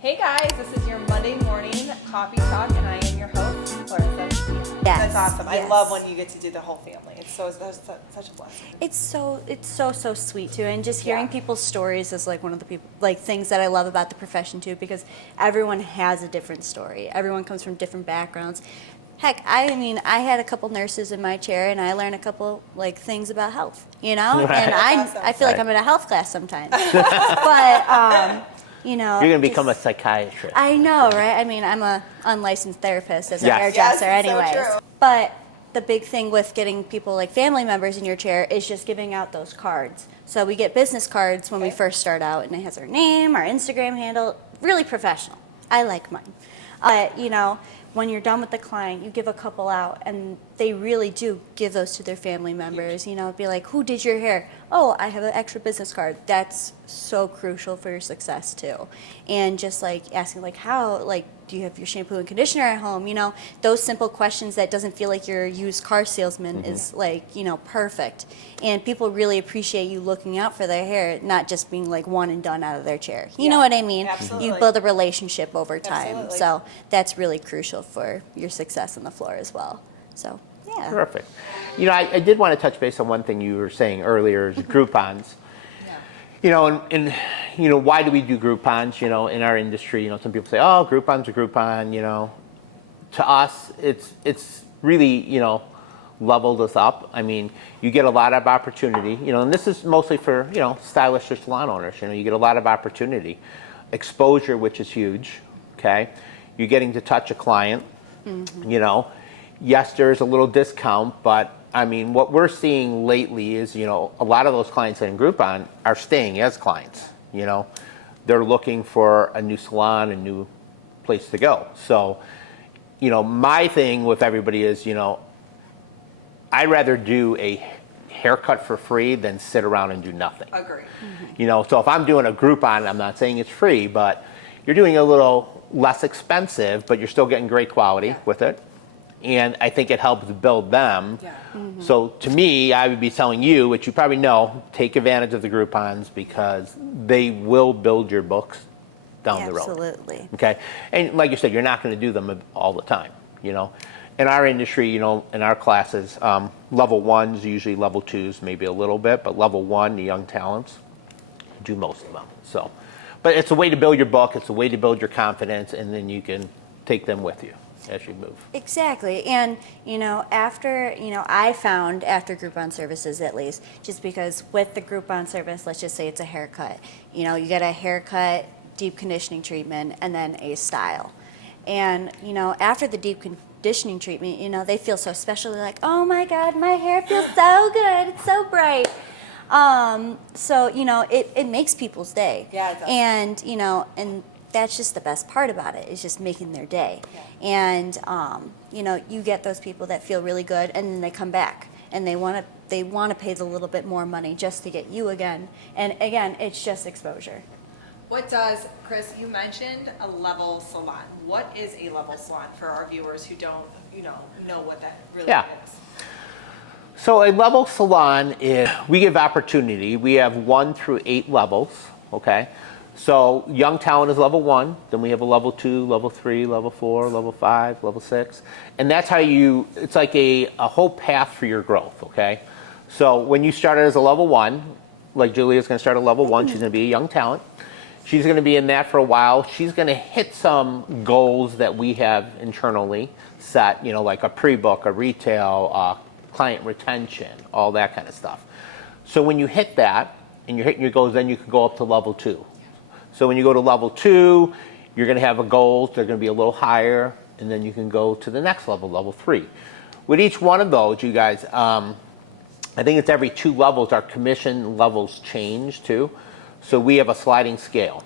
Hey guys, this is your Monday morning coffee talk, and I am your host, Clarissa. Yes. That's awesome. I Yes. love when you get to do the whole family. That's such a blessing. It's so sweet too, and just hearing Yeah. people's stories is like one of the things that I love about the profession too, because everyone has a different story. Everyone comes from different backgrounds. Heck, I mean, I had a couple nurses in my chair, and I learned a couple things about health, Right. And Awesome. I feel like I'm in a health class sometimes, but You're going to become a psychiatrist. I know, right? I mean, I'm a unlicensed therapist as a Yes. hairdresser Yes, so anyways. true. But the big thing with getting people like family members in your chair is just giving out those cards. So we get business cards when we Okay. first start out, and it has our name, our Instagram handle, really professional. I like mine. But, when you're done with the client, you give a couple out, and they really do give those to their family members. Be like, who did your hair? Oh, I have an extra business card. That's so crucial for your success too. And just like asking how, do you have your shampoo and conditioner at home? Those simple questions that doesn't feel like you're a used car salesman is perfect. And people really appreciate you looking out for their hair, not just being one and done out of their chair. You know what I mean? Absolutely. You build a relationship over time. Absolutely. So that's really crucial for your success on the floor as well. So, yeah. Perfect. I did want to touch base on one thing you were saying earlier, is Groupons. And why do we do Groupons, in our industry? Some people say, oh, Groupon's a Groupon, To us, it's really, leveled us up. I mean, you get a lot of opportunity, and this is mostly for, stylists or salon owners. You get a lot of opportunity. Exposure, which is huge, okay? You're getting to touch a client, Yes, there's a little discount, but I mean, what we're seeing lately is, a lot of those clients in Groupon are staying as clients, They're looking for a new salon, a new place to go. So, my thing with everybody is, I'd rather do a haircut for free than sit around and do nothing. Agree. So if I'm doing a Groupon, I'm not saying it's free, but you're doing a little less expensive, but you're still getting great quality with it. And I think it helps build them. Yeah. So to me, I would be telling you, which you probably know, take advantage of the Groupons because they will build your books down the road. Absolutely. Okay. And like you said, you're not going to do them all the time. In our industry, in our classes, level ones, usually level twos, maybe a little bit, but level one, the young talents, do most of them. So, but it's a way to build your book. It's a way to build your confidence, and then you can take them with you as you move. Exactly. And, I found after Groupon services, at least, just because with the Groupon service, let's just say it's a haircut, you get a haircut, deep conditioning treatment, and then a style. And, after the deep conditioning treatment, they feel so special. They're like, oh my God, my hair feels so good. It's so bright. So, it makes people's day. Yeah, it does. And, and that's just the best part about it, is just making their day. Yeah. And, you get those people that feel really good, and then they come back and they want to pay the little bit more money just to get you again. And again, it's just exposure. What does, Chris, you mentioned a level salon. What is a level salon for our viewers who don't, know what that really Yeah. is? So a level salon is, we give opportunity. We have 1 through 8 levels, okay? So young talent is level 1, then we have a level 2, level 3, level 4, level 5, level 6. And that's how it's like a whole path for your growth, okay? So when you started as a level 1, like Julia's gonna start at level 1, she's gonna be a young talent. She's gonna be in that for a while. She's gonna hit some goals that we have internally set, like a pre-book, a retail, client retention, all that kind of stuff. So when you hit that, and you're hitting your goals, then you can go up to level 2. So when you go to level 2, you're going to have a goals. They're going to be a little higher, and then you can go to the next level, level 3. With each one of those, you guys, I think it's every 2 levels, our commission levels change too. So we have a sliding scale.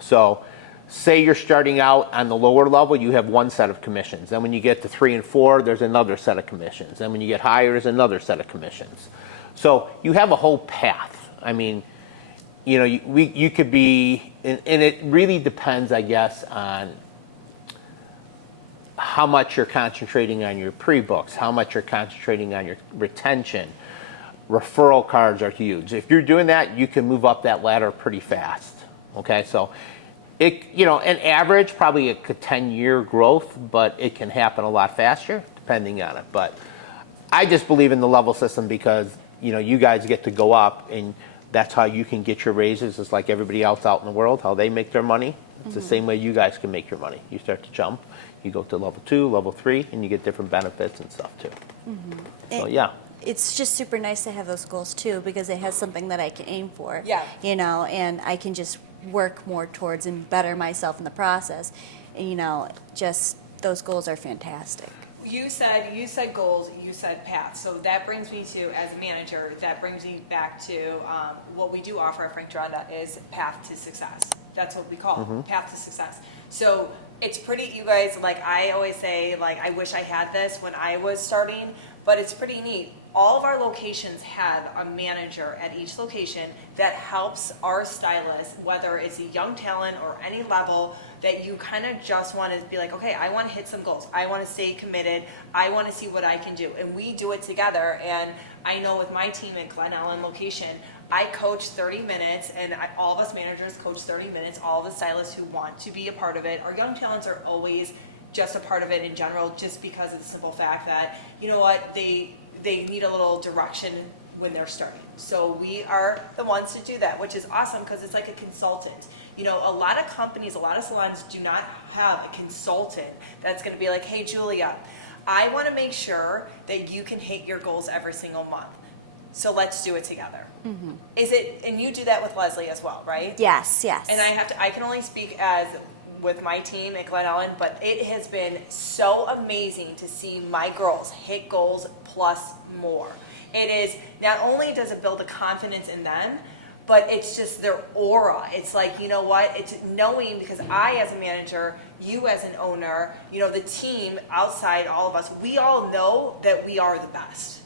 So say you're starting out on the lower level, you have 1 set of commissions. Then when you get to 3 and 4, there's another set of commissions. Then when you get higher, there's another set of commissions. So you have a whole path. I mean, you could be, and it really depends, I guess, on how much you're concentrating on your pre-books, how much you're concentrating on your retention. Referral cards are huge. If you're doing that, you can move up that ladder pretty fast. Okay, so an average, probably a 10-year growth, but it can happen a lot faster depending on it. But I just believe in the level system because, you guys get to go up and that's how you can get your raises. It's like everybody else out in the world, how they make their money. It's the same way you guys can make your money. You start to jump, you go to level 2, level 3, and you get different benefits and stuff too. So yeah. It's just super nice to have those goals too because it has something that I can aim for. Yeah. And I can just work more towards and better myself in the process. And, just those goals are fantastic. You said goals, you said paths. So that brings me to, as a manager, that brings me back to what we do offer at Frank Duranda is path to success. That's what we call it, path to success. So it's pretty, you guys, like I always say, like I wish I had this when I was starting, but it's pretty neat. All of our locations have a manager at each location that helps our stylist, whether it's a young talent or any level, that you kind of just want to be like, okay, I want to hit some goals. I want to stay committed. I want to see what I can do. And we do it together. And I know with my team at Glen Ellen location, I coach 30 minutes, and all of us managers coach 30 minutes, all of the stylists who want to be a part of it. Our young talents are always just a part of it in general, just because of the simple fact that, you know what, they need a little direction when they're starting. So we are the ones to do that, which is awesome because it's like a consultant. A lot of companies, a lot of salons do not have a consultant that's going to be like, hey, Julia, I want to make sure that you can hit your goals every single month. So let's do it together. Is it, and you do that with Leslie as well, right? Yes. And I can only speak as with my team at Glen Ellen, but it has been so amazing to see my girls hit goals plus more. It is, not only does it build the confidence in them, but it's just their aura. It's like, you know what, it's knowing, because I as a manager, you as an owner, the team outside, all of us, we all know that we are the best.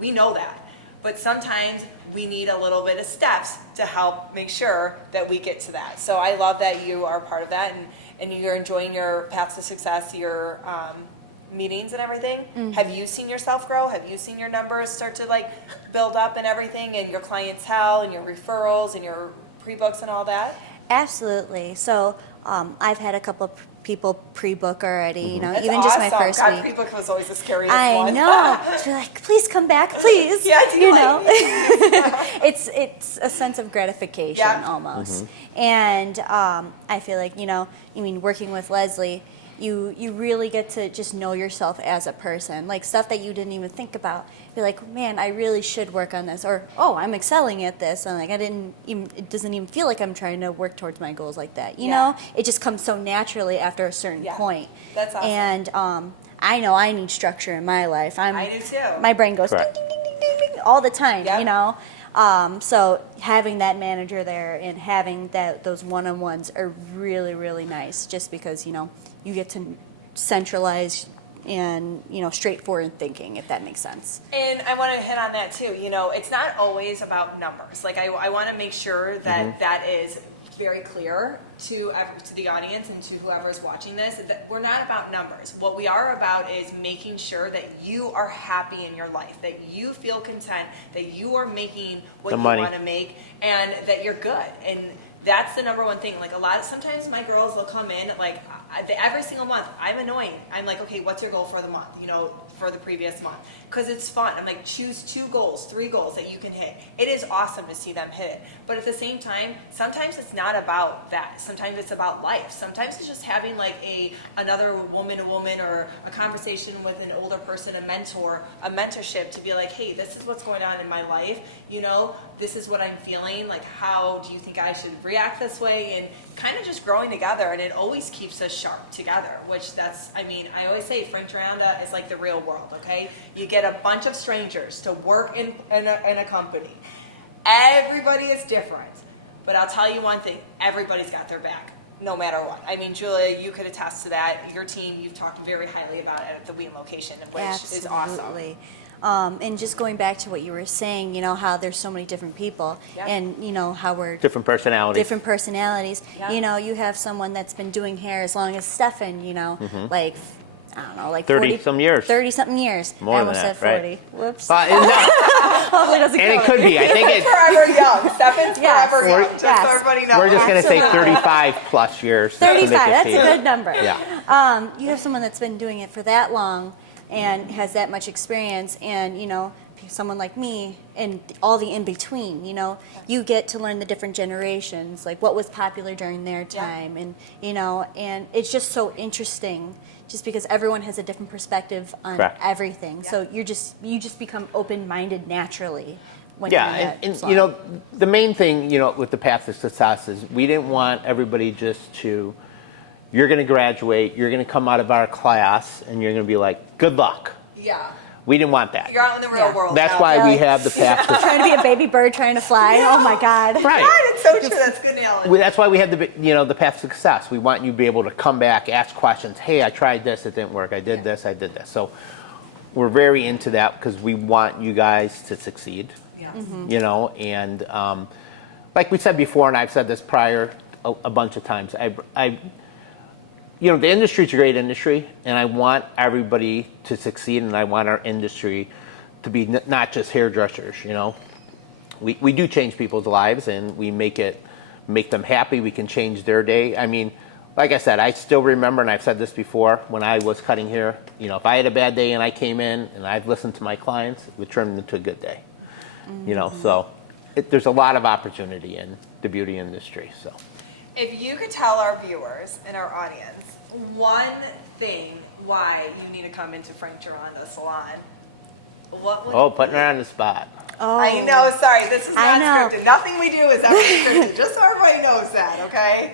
We know that. But sometimes we need a little bit of steps to help make sure that we get to that. So I love that you are part of that, and you're enjoying your paths to success, your meetings and everything. Have you seen yourself grow? Have you seen your numbers start to build up and everything, and your clientele and your referrals and your pre-books and all that? Absolutely. So I've had a couple of people pre-book already, That's even just my awesome. first God, week. pre-book was always the scariest I one. know. You're like, please come back, please. Yeah, It's a sense of gratification almost. And I feel like, working with Leslie, you really get to just know yourself as a person, like stuff that you didn't even think about. You're like, man, I really should work on this, or I'm excelling at this, and it doesn't even feel like I'm trying to work towards my goals like that. You know, it just comes so naturally after a certain point. That's awesome. And I know I need structure in my life. I do too. My brain goes ding, Correct. ding, ding, ding, ding, ding, all the time. So having that manager there and having those one-on-ones are really, really nice, just because you get to centralize and straightforward thinking, if that makes sense. And I want to hit on that too. It's not always about numbers. Like I want to make sure that that is very clear to the audience and to whoever's watching this, that we're not about numbers. What we are about is making sure that you are happy in your life, that you feel content, that you are making what you want to make, and that you're good. And that's the number one thing. Sometimes my girls will come in, every single month, I'm annoying. I'm like, okay, what's your goal for the month, for the previous month? Because it's fun. I'm like, choose 2 goals, 3 goals that you can hit. It is awesome to see them hit it. But at the same time, sometimes it's not about that. Sometimes it's about life. Sometimes it's just having another woman, or a conversation with an older person, a mentorship, to be like, hey, this is what's going on in my life. This is what I'm feeling. How do you think I should react this way? And kind of just growing together, and it always keeps us sharp together, I always say Frank Duranda is like the real world, okay? You get a bunch of strangers to work in a company. Everybody is different, but I'll tell you one thing, everybody's got their back, no matter what. Julia, you could attest to that. Your team, you've talked very highly about it at the Wheaton location, which is awesome. Absolutely. And just going back to what you were saying, how there's so many different people, and how we're Different personalities. You have someone that's been doing hair as long as Stefan, I don't know, 30 some years. 30-something years. More I than almost that, said 40. right? Whoops. Hopefully doesn't and it kill could be. I think it's Forever young. Stefan's Yes. forever young, just so Yes. everybody knows. We're just going to say Absolutely. 35 plus years. just to make 35, it that's a fair. good number. Yeah. You have someone that's been doing it for that long and has that much experience, and someone like me and all the in between, you get to learn the different generations, like what was popular during their time, and and it's just so interesting, just because everyone has a different perspective on Correct. everything. So you just become open-minded naturally when you're in Yeah, that and salon. the main thing, with the path to success is we didn't want everybody just to, you're going to graduate, you're going to come out of our class, and you're going to be like, good luck. Yeah. We didn't want that. You're out in the real world. That's now. why we Right. have the path to Trying to be a baby bird trying to fly. Oh my God. Right. God, it's so true. That's a good analogy. That's why we had the path to success. We want you to be able to come back, ask questions. Hey, I tried this, it didn't work. I did this, I did this. So we're very into that because we want you guys to succeed. Yes. And like we said before, and I've said this prior a bunch of times, the industry's a great industry, and I want everybody to succeed, and I want our industry to be not just hairdressers. We do change people's lives, and we make them happy. We can change their day. I mean, like I said, I still remember, and I've said this before, when I was cutting hair, if I had a bad day and I came in and I've listened to my clients, it would turn into a good day. So there's a lot of opportunity in the beauty industry. So. If you could tell our viewers and our audience one thing why you need to come into Frank Gironda Salon, what would it Putting be? her on the spot. Oh. I know, sorry, this is I not know. scripted. Nothing we do is ever scripted, just so everybody knows that, okay?